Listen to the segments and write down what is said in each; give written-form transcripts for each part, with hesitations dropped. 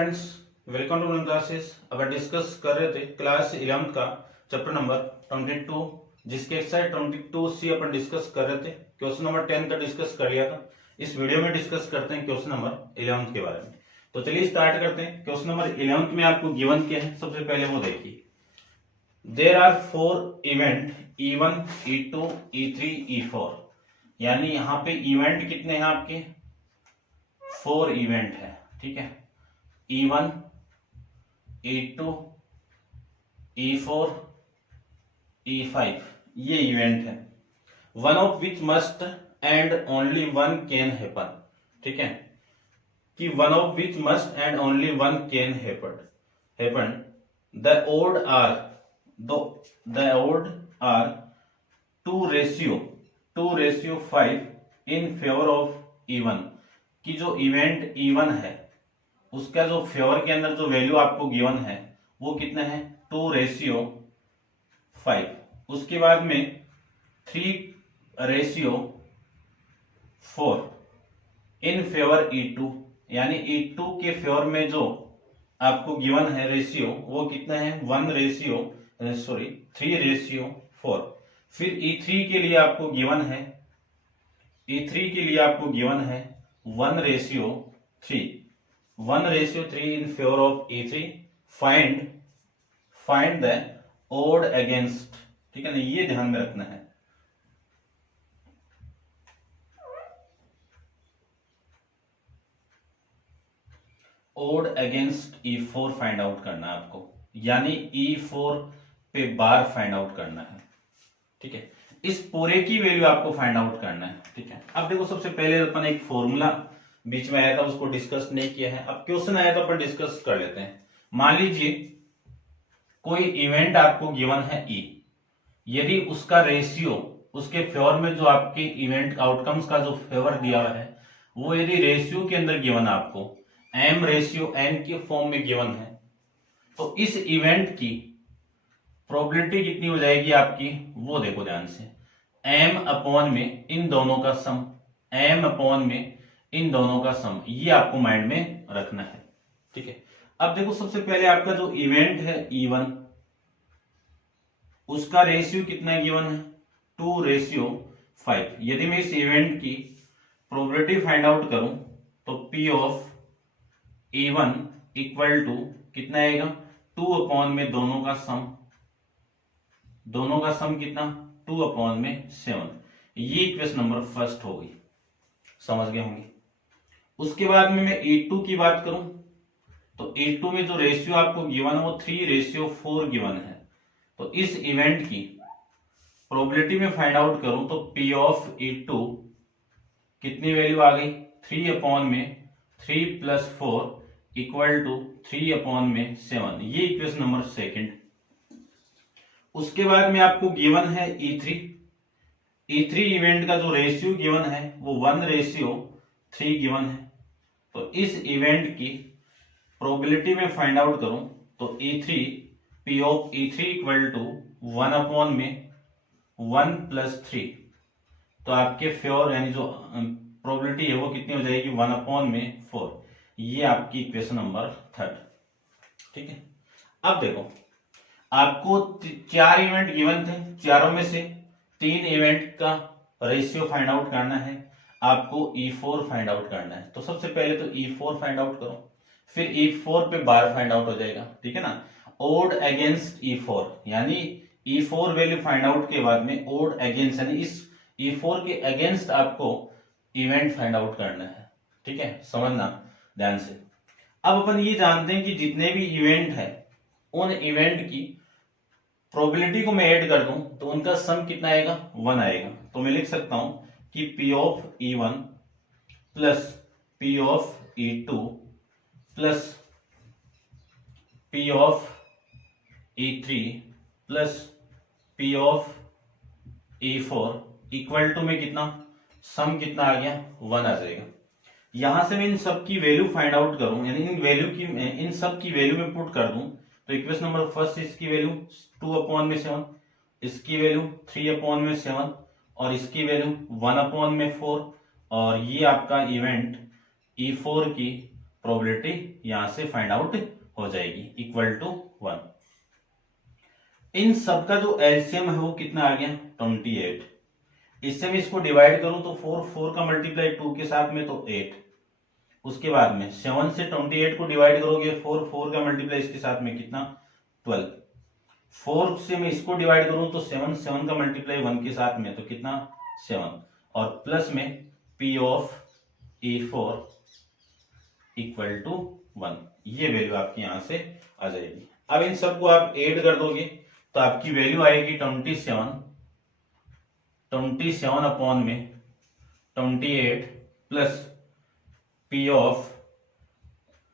Friends, welcome to online classes. अब discuss कर रहे थे क्लास 11th का चैप्टर नंबर 22, जिसके एक्सरसाइज 22 से अपन डिस्कस कर रहे थे। क्वेश्चन नंबर 10 का डिस्कस कर लिया था। इस वीडियो में डिस्कस करते हैं क्वेश्चन नंबर 11th के बारे में। तो चलिए स्टार्ट करते हैं। क्वेश्चन नंबर 11th में आपको गिवन क्या है, सबसे पहले वो देखिए। There are 4 event E1, E2, E3, E4, यानी यहाँ पे इवेंट कितने हैं आपके? 4 इवेंट है, ठीक है। E1, E2, E4, E5 ये इवेंट है। One of which must and only one can happen, ठीक है, कि one of which must and only one can happen. The odd are 2:5 in favour of E1, कि जो इवेंट E1 है उसका जो फेवर के अंदर जो वैल्यू आपको गिवन है वो कितना है? 2:5। उसके बाद में 3:4 इन फेवर E2, यानी E2 के फेवर में जो आपको गिवन है रेशियो वो कितना है? 3:4। फिर E3 के लिए आपको गिवन है 1:3 in favor of E3. Find the odd against, ठीक है ना, ये ध्यान में रखना है। Odd against E4 find out करना है आपको, यानी E4 पे बार फाइंड आउट करना है, ठीक है। इस पूरे की वैल्यू आपको फाइंड आउट करना है, ठीक है। अब देखो, सबसे पहले अपन एक फॉर्मूला बीच में आया था, उसको डिस्कस नहीं किया है। अब क्वेश्चन आया तो अपन डिस्कस कर लेते हैं। मान लीजिए कोई इवेंट आपको गिवन है E, यदि उसका रेशियो उसके फेवर में जो आपके इवेंट आउटकम्स का जो फेवर दिया हुआ है वो यदि रेशियो के अंदर गिवन है, आपको M/N के फॉर्म में गिवन है, तो इस इवेंट की प्रोबेबिलिटी कितनी हो जाएगी आपकी, वो देखो ध्यान से। M/में इन दोनों का सम, ये आपको माइंड में रखना है, ठीक है। अब देखो, सबसे पहले आपका जो इवेंट है E1, उसका रेशियो कितना गिवन है? 2:5। यदि मैं इस इवेंट की प्रोबेबिलिटी फाइंड आउट करूं तो P of E1 equal to कितना आएगा? 2 में दोनों का सम कितना? 2/7। ये इक्वेशन नंबर फर्स्ट हो गई, समझ गए होंगे। उसके बाद में मैं E2 की बात करूं तो E2 में जो रेशियो आपको गिवन है वो 3:4 गिवन है। तो इस इवेंट की प्रोबेबिलिटी में फाइंड आउट करूं तो P ऑफ E2 कितनी वैल्यू आ गई? 3 + 4 इक्वल टू 3/7। ये इक्वेशन नंबर सेकंड। उसके बाद में आपको गिवन है E3 इवेंट का जो रेशियो गिवन है वो 1:3 गिवन है। तो इस इवेंट की प्रोबेबिलिटी में फाइंड आउट करूं तो P of E3 equal to 1 + 3। तो आपके फेवर यानी जो प्रोबेबिलिटी है वो कितनी हो जाएगी? 1/4। ये आपकी इक्वेशन नंबर थर्ड, ठीक है। अब देखो, आपको 4 इवेंट गिवन थे, चारों में से 3 इवेंट का रेशियो फाइंड आउट करना है, आपको E4 फाइंड आउट करना है। तो सबसे पहले तो E4 फाइंड आउट करो, फिर E4 पे बार फाइंड आउट हो जाएगा, ठीक है ना। ओड अगेंस्ट E4, यानी E4 वैल्यू फाइंड आउट के बाद में ओड अगेंस्ट, यानी इस E4 के अगेंस्ट आपको इवेंट फाइंड आउट करना है, ठीक है। समझना ध्यान से। अब अपन ये जानते हैं कि जितने भी इवेंट है उन इवेंट की प्रोबेबिलिटी को मैं ऐड कर दूं तो उनका सम कितना आएगा? 1 आएगा। तो मैं लिख सकता हूं कि P of E1 plus P of E2 plus P of E3 plus P of E4 equal to में कितना? सम कितना आ गया? 1 आ जाएगा। यहां से मैं इन सब की वैल्यू फाइंड आउट करूं, यानी इन सब की वैल्यू में पुट कर दूं तो इक्वेशन नंबर फर्स्ट, इसकी वैल्यू 2/7, इसकी वैल्यू 3/7 और इसकी वैल्यू 1/4। और ये आपका इवेंट E4 की प्रोबेबिलिटी यहां से फाइंड आउट हो जाएगी इक्वल टू 1। इन सब का जो एलसीएम है वो कितना आ गया 28। इससे मैं इसको डिवाइड करूं तो 4 का मल्टीप्लाई 2 के साथ में तो 8। उसके बाद में 7 से 28 को डिवाइड करोगे 4 का मल्टीप्लाई इसके साथ में कितना 12। 4 से मैं इसको डिवाइड करूं तो 7 का मल्टीप्लाई 1 के साथ में तो कितना 7 और प्लस में P of E4 equal to 1। ये वैल्यू आपकी यहां से आ जाएगी। अब इन सबको आप ऐड कर दोगे तो आपकी वैल्यू आएगी 27 अपॉन में 28 plus P of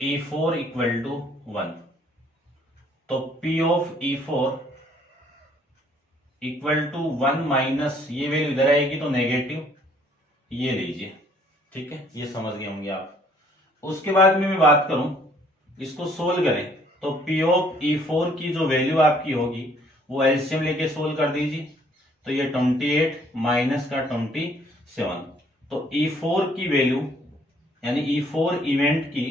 E4 equal to 1। तो P of E4 equal to 1 minus ये वैल्यू इधर आएगी तो नेगेटिव ये लीजिए, ठीक है, ये समझ गए होंगे आप। उसके बाद में मैं बात करूं इसको सोल्व करें तो P ऑफ E4 की जो वैल्यू आपकी होगी वो एलसीएम लेके सोल्व कर दीजिए। तो ये 28 माइनस का 27 तो E4 की वैल्यू यानी E4 इवेंट की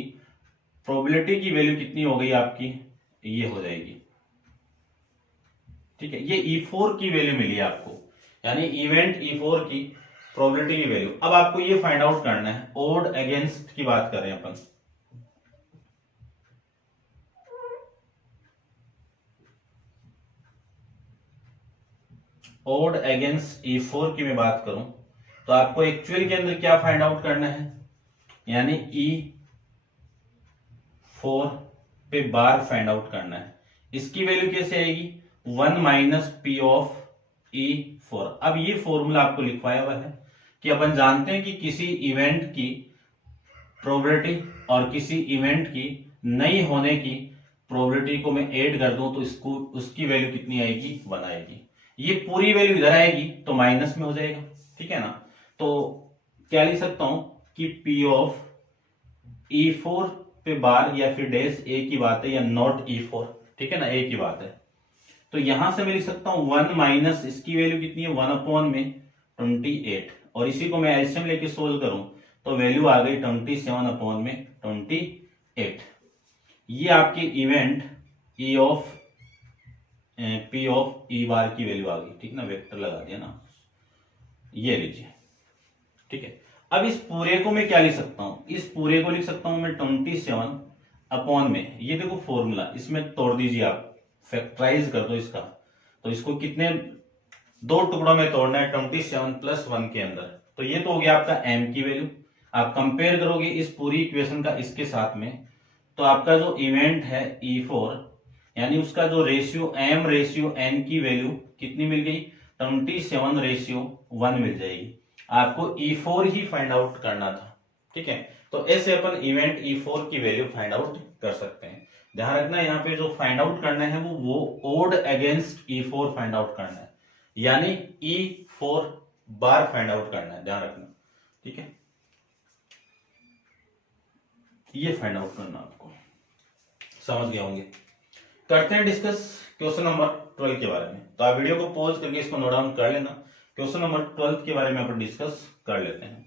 प्रोबेबिलिटी की वैल्यू कितनी हो गई आपकी, ये हो जाएगी, ठीक है। ये E4 की वैल्यू मिली आपको यानी इवेंट E4 की प्रोबेबिलिटी की वैल्यू। अब आपको ये फाइंड आउट करना है ओड अगेंस्ट की बात कर रहे हैं अपन। ओड अगेंस्ट E4 की मैं बात करूं तो आपको एक्चुअल के अंदर क्या फाइंड आउट करना है यानी E4 पे बार फाइंड आउट करना है। इसकी वैल्यू कैसे आएगी 1 माइनस P ऑफ E4। अब ये फॉर्मूला आपको लिखवाया हुआ है कि अपन जानते हैं कि किसी इवेंट की प्रोबेबिलिटी और किसी इवेंट की नहीं होने की प्रोबेबिलिटी को मैं ऐड कर दूं तो इसको उसकी वैल्यू कितनी आएगी 1 आएगी। ये पूरी वैल्यू इधर आएगी तो माइनस में हो जाएगा, ठीक है ना। तो क्या लिख सकता हूं कि P ऑफ E4 पे बार या फिर डैश ए की बात है या नॉट E4, ठीक है ना, ए की बात है। तो यहां से मैं लिख सकता हूं 1 माइनस इसकी वैल्यू कितनी है 1 अपॉन में 28 और इसी को मैं एलसीएम लेके सोल्व करूं तो वैल्यू आ गई 27 अपॉन में 28। ये आपके event E of P of E बार की वैल्यू आ गई, ठीक ना, वेक्टर लगा दिया ना, ये लीजिए, ठीक है। अब इस पूरे को मैं क्या लिख सकता हूं, इस पूरे को लिख सकता हूं मैं 27 अपॉन में ये देखो फॉर्मूला, इसमें तोड़ दीजिए आप, फैक्टराइज कर दो इसका। तो इसको कितने दो टुकड़ों में तोड़ना है 27 प्लस 1 के अंदर। तो ये तो हो गया आपका m की वैल्यू। आप कंपेयर करोगे इस पूरी इक्वेशन का इसके साथ में तो आपका जो इवेंट है E4 यानी उसका जो रेशियो m रेशियो n की वैल्यू कितनी मिल गई 27:1 मिल जाएगी। आपको E4 ही फाइंड आउट करना था, ठीक है। तो ऐसे अपन इवेंट E4 की वैल्यू फाइंड आउट कर सकते हैं। ध्यान रखना यहाँ पे जो फाइंड आउट करना है वो odd against E4 find out करना है यानी E4 बार फाइंड आउट करना है, ध्यान रखना, ठीक है। ये फाइंड आउट करना आपको, समझ गए होंगे। करते हैं डिस्कस क्वेश्चन नंबर 12 के बारे में। तो आप वीडियो को पॉज करके इसको नोट डाउन कर लेना। क्वेश्चन नंबर 12 के बारे में अपन डिस्कस कर लेते हैं।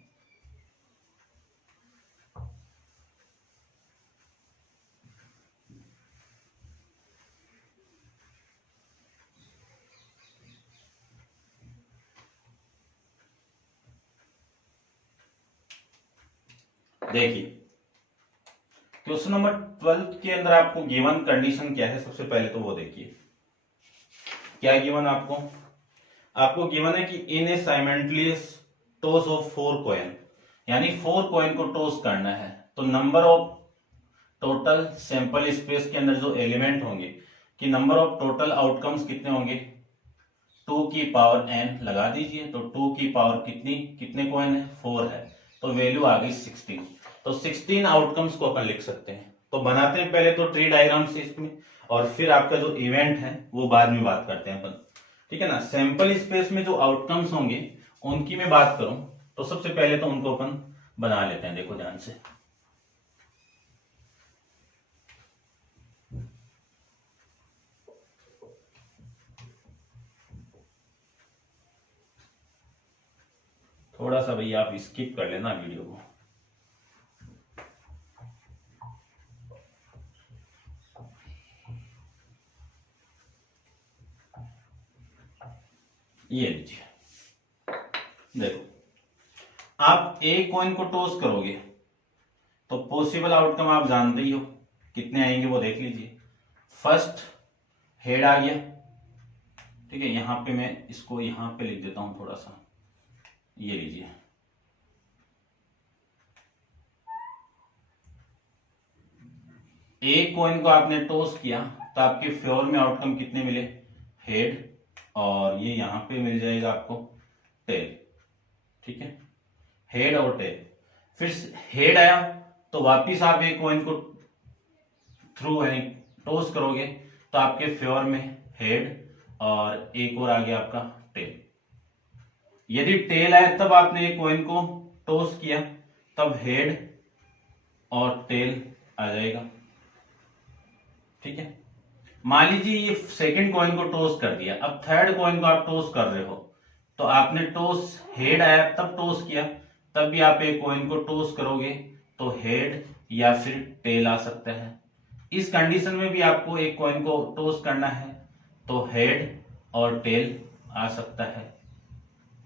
देखिए क्वेश्चन नंबर 12 के अंदर आपको गिवन कंडीशन क्या है, सबसे पहले तो वो देखिए क्या गिवन आपको गिवन है कि इन ए साइमल्टेनियस टॉस ऑफ 4 कॉइन यानी 4 कॉइन को टॉस करना है तो number of total sample space के अंदर जो एलिमेंट होंगे कि नंबर ऑफ टोटल आउटकम्स कितने होंगे 2 की पावर n लगा दीजिए। तो 2 की पावर कितने कॉइन है 4 है तो वैल्यू आ गई 16। तो 16 आउटकम्स को अपन लिख सकते हैं। तो बनाते हैं पहले तो ट्री डायग्राम से इसमें और फिर आपका जो इवेंट है वो बाद में बात करते हैं अपन, ठीक है ना। सैंपल स्पेस में जो आउटकम्स होंगे उनकी मैं बात करूं तो सबसे पहले तो उनको अपन बना लेते हैं, देखो ध्यान से। थोड़ा सा भैया आप स्किप कर लेना वीडियो को। ये लीजिए, देखो आप एक कॉइन को टॉस करोगे तो पॉसिबल आउटकम आप जानते ही हो कितने आएंगे, वो देख लीजिए। फर्स्ट हेड आ गया, ठीक है, यहां पे मैं इसको यहां पे लिख देता हूं थोड़ा सा, ये लीजिए, एक कॉइन को आपने टॉस किया तो आपके फेवर में आउटकम कितने मिले, हेड, और ये यहां पे मिल जाएगा आपको टेल, ठीक है, हेड और टेल। फिर हेड आया तो वापिस आप एक कॉइन को थ्रू यानी टॉस करोगे तो आपके फेवर में हेड और एक और आ गया आपका टेल। यदि टेल आया तब आपने एक कॉइन को टॉस किया, तब हेड और टेल आ जाएगा, ठीक है। मान लीजिए ये सेकंड कॉइन को टॉस कर दिया, अब थर्ड कॉइन को आप टॉस कर रहे हो, तो आपने टॉस हेड आया तब टॉस किया, तब भी आप एक कॉइन को टॉस करोगे तो हेड या फिर टेल आ सकता है। इस कंडीशन में भी आपको एक कॉइन को टॉस करना है तो हेड और टेल आ सकता है,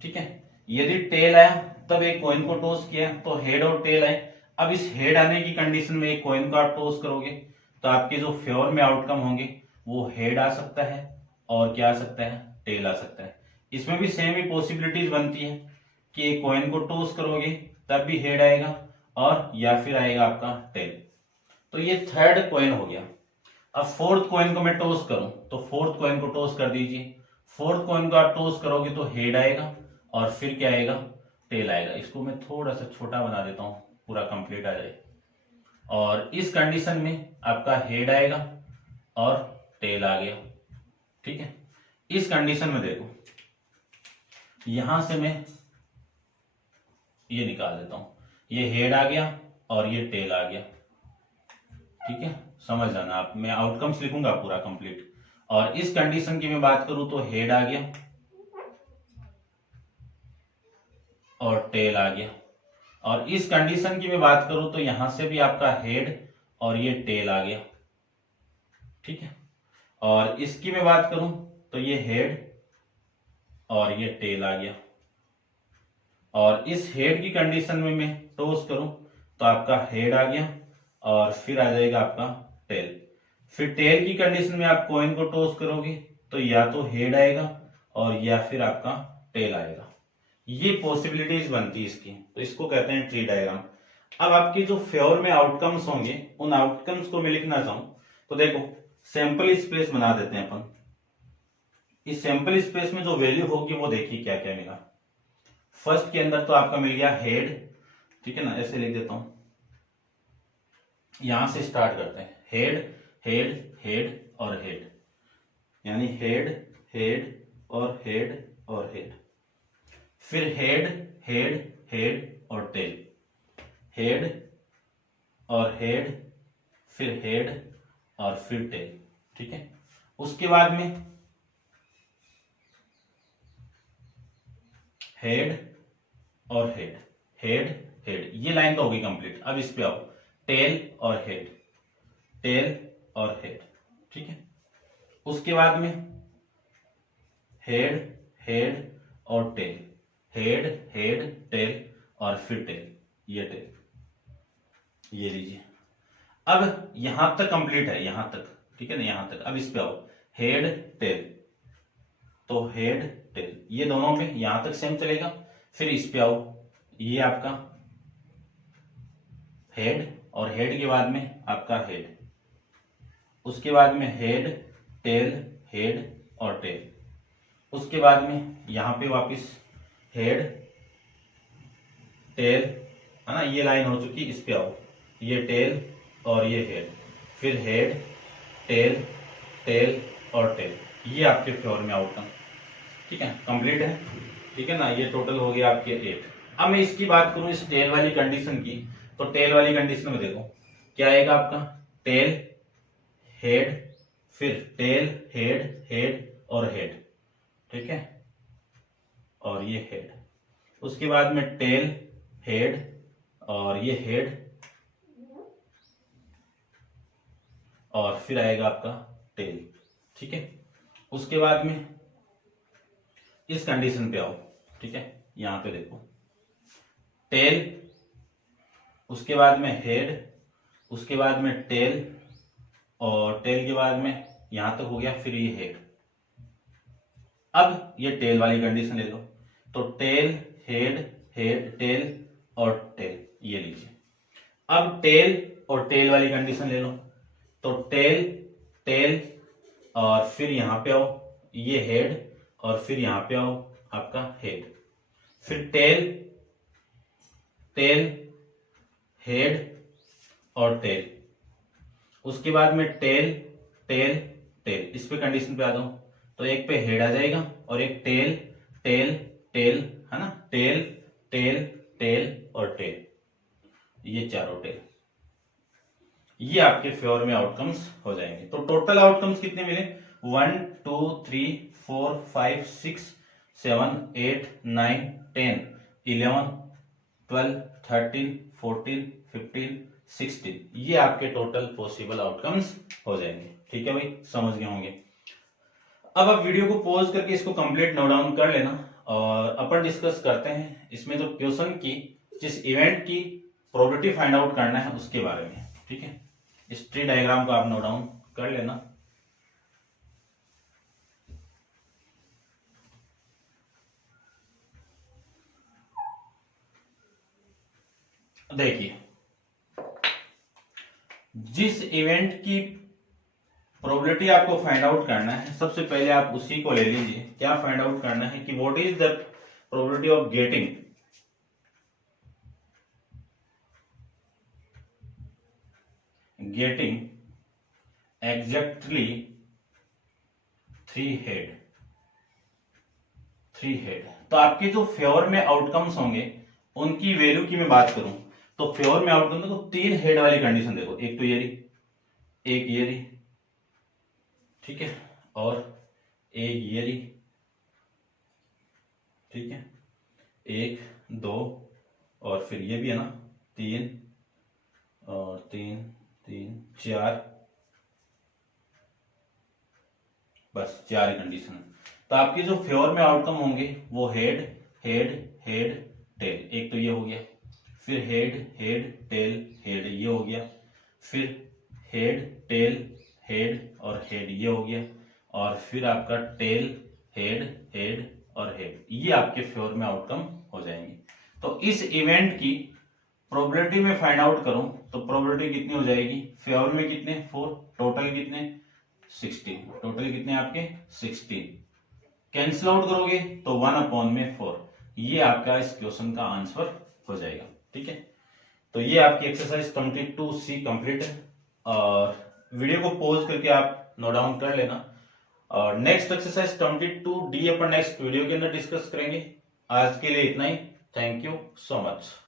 ठीक है। यदि टेल आया तब एक कॉइन को टॉस किया तो हेड और टेल आए। अब इस हेड आने की कंडीशन में एक कॉइन को आप टॉस करोगे तो आपके जो फेवर में आउटकम होंगे वो हेड आ सकता है और क्या आ सकता है, टेल आ सकता है। इसमें भी सेम ही पॉसिबिलिटीज बनती है कि एक कॉइन को टॉस करोगे तब भी हेड आएगा और या फिर आएगा आपका टेल। तो ये थर्ड कॉइन हो गया। अब फोर्थ कॉइन को मैं टॉस करूं तो फोर्थ कॉइन को टॉस कर दीजिए, फोर्थ कॉइन को आप टॉस करोगे तो हेड आएगा और फिर क्या आएगा, टेल आएगा। इसको मैं थोड़ा सा छोटा बना देता हूं, पूरा कंप्लीट आ जाए। और इस कंडीशन में आपका हेड आएगा और टेल आ गया, ठीक है। इस कंडीशन में देखो, यहां से मैं ये निकाल देता हूं, ये हेड आ गया और ये टेल आ गया, ठीक है, समझ जाना आप, मैं आउटकम्स लिखूंगा पूरा कंप्लीट। और इस कंडीशन की मैं बात करूं तो हेड आ गया और टेल आ गया। और इस कंडीशन की मैं बात करूं तो यहां से भी आपका हेड और ये टेल आ गया, ठीक है। और इसकी मैं बात करूं तो ये हेड और ये टेल आ गया। और इस हेड की कंडीशन में मैं टॉस करूं तो आपका हेड आ गया और फिर आ जाएगा आपका टेल। फिर टेल की कंडीशन में आप कॉइन को टॉस करोगे तो या तो हेड आएगा और या फिर आपका टेल आएगा। ये पॉसिबिलिटीज बनती है इसकी, तो इसको कहते हैं ट्री डायग्राम। अब आपके जो फेवर में आउटकम्स होंगे उन आउटकम्स को मैं लिखना चाहूं तो देखो, सैंपल स्पेस बना देते हैं अपन। इस सैंपल स्पेस में जो वैल्यू होगी वो देखिए क्या क्या मिला। फर्स्ट के अंदर तो आपका मिल गया हेड, ठीक है ना, ऐसे लिख देता हूं, यहां से स्टार्ट करते हैं, हेड हेड हेड और हेड, यानी हेड हेड और हेड और हेड। फिर हेड हेड हेड और टेल, हेड और हेड, फिर हेड और फिर टेल, ठीक है। उसके बाद में हेड और हेड, हेड हेड, ये लाइन तो होगी कंप्लीट। अब इस पे आओ, टेल और हेड, टेल और हेड, ठीक है। उसके बाद में हेड हेड और टेल, हेड हेड टेल और फिर टेल, ये टेल, ये लीजिए। अब यहां तक कंप्लीट है, यहां तक, ठीक है ना, यहां तक। अब इस पे आओ, हेड टेल, तो हेड टेल, ये दोनों में यहां तक सेम चलेगा। फिर इस पे आओ, ये आपका हेड और हेड के बाद में आपका हेड, उसके बाद में हेड टेल हेड और टेल, उसके बाद में यहां पे वापस हेड टेल, है ना, ये लाइन हो चुकी। इस पे आओ, ये टेल और ये हेड, फिर हेड टेल टेल और टेल, ये आपके फ्लोर में आउटकम, ठीक है, कंप्लीट है, ठीक है ना। ये टोटल हो गया आपके 8। अब मैं इसकी बात करूं इस टेल वाली कंडीशन की, तो टेल वाली कंडीशन में देखो क्या आएगा आपका, टेल हेड, फिर टेल हेड हेड और हेड, ठीक है, और ये हेड, उसके बाद में टेल हेड और ये हेड, और फिर आएगा आपका टेल, ठीक है। उसके बाद में इस कंडीशन पे आओ, ठीक है। यहां पे देखो टेल, उसके बाद में हेड, उसके बाद में टेल, और टेल के बाद में यहां तक हो गया, फिर ये हेड। अब ये टेल वाली कंडीशन ले लो, तो टेल हेड हेड टेल और टेल, ये लीजिए। अब टेल और टेल वाली कंडीशन ले लो, तो टेल टेल और फिर यहां पे आओ, ये हेड, और फिर यहां पे आओ आपका हेड, फिर टेल टेल हेड और टेल, उसके बाद में टेल टेल टेल। इस पे कंडीशन पे आ जाओ, तो एक पे हेड आ जाएगा और एक टेल टेल टेल, है ना, टेल टेल टेल और टेल, ये चारों टेल। ये आपके फेवर में आउटकम्स हो जाएंगे। तो टोटल आउटकम्स कितने मिले? 1 2 3 4 5 6 7 8 9 10 11 12 13 14 15 16, ये आपके टोटल पॉसिबल आउटकम्स हो जाएंगे। ठीक है भाई, समझ गए होंगे। अब आप वीडियो को पॉज करके इसको कंप्लीट नोट डाउन कर लेना, और अपन डिस्कस करते हैं इसमें जो क्वेश्चन की, जिस इवेंट की प्रोबेबिलिटी फाइंड आउट करना है उसके बारे में। ठीक है, इस ट्री डायग्राम को आप नोट डाउन कर लेना। देखिए, जिस इवेंट की प्रोबेबिलिटी आपको फाइंड आउट करना है, सबसे पहले आप उसी को ले लीजिए। क्या फाइंड आउट करना है कि what is the probability of getting exactly 3 head. तो आपके जो फेवर में आउटकम्स होंगे उनकी वैल्यू की मैं बात करूं, तो फेवर में आउटकम देखो 3 हेड वाली कंडीशन देखो, एक तो ये रही, एक ये रही, ठीक है, और एक ये रही, ठीक है, 1 2 और फिर ये भी है ना, 3 और 3 3 4, बस 4 कंडीशन। तो आपके जो फेवर में आउटकम होंगे वो हेड हेड हेड टेल, एक तो ये हो गया, फिर हेड हेड टेल हेड, ये हो गया, फिर हेड टेल हेड और हेड, ये हो गया, और फिर आपका टेल हेड हेड और हेड, ये आपके फेवर में आउटकम हो जाएंगे। तो इस इवेंट की प्रोबेबिलिटी में फाइंड आउट करूं तो प्रोबेबिलिटी कितनी हो जाएगी? फेवर में कितने? 4, टोटल कितने? 16, टोटल कितने आपके? 16। कैंसिल आउट करोगे तो 1/4, ये आपका इस क्वेश्चन का आंसर हो जाएगा। ठीक है, तो ये आपकी एक्सरसाइज 22C कंप्लीट है, और वीडियो को पॉज करके आप नोट डाउन कर लेना, और नेक्स्ट एक्सरसाइज 22D अपन नेक्स्ट वीडियो के अंदर डिस्कस करेंगे। आज के लिए इतना ही, थैंक यू सो मच।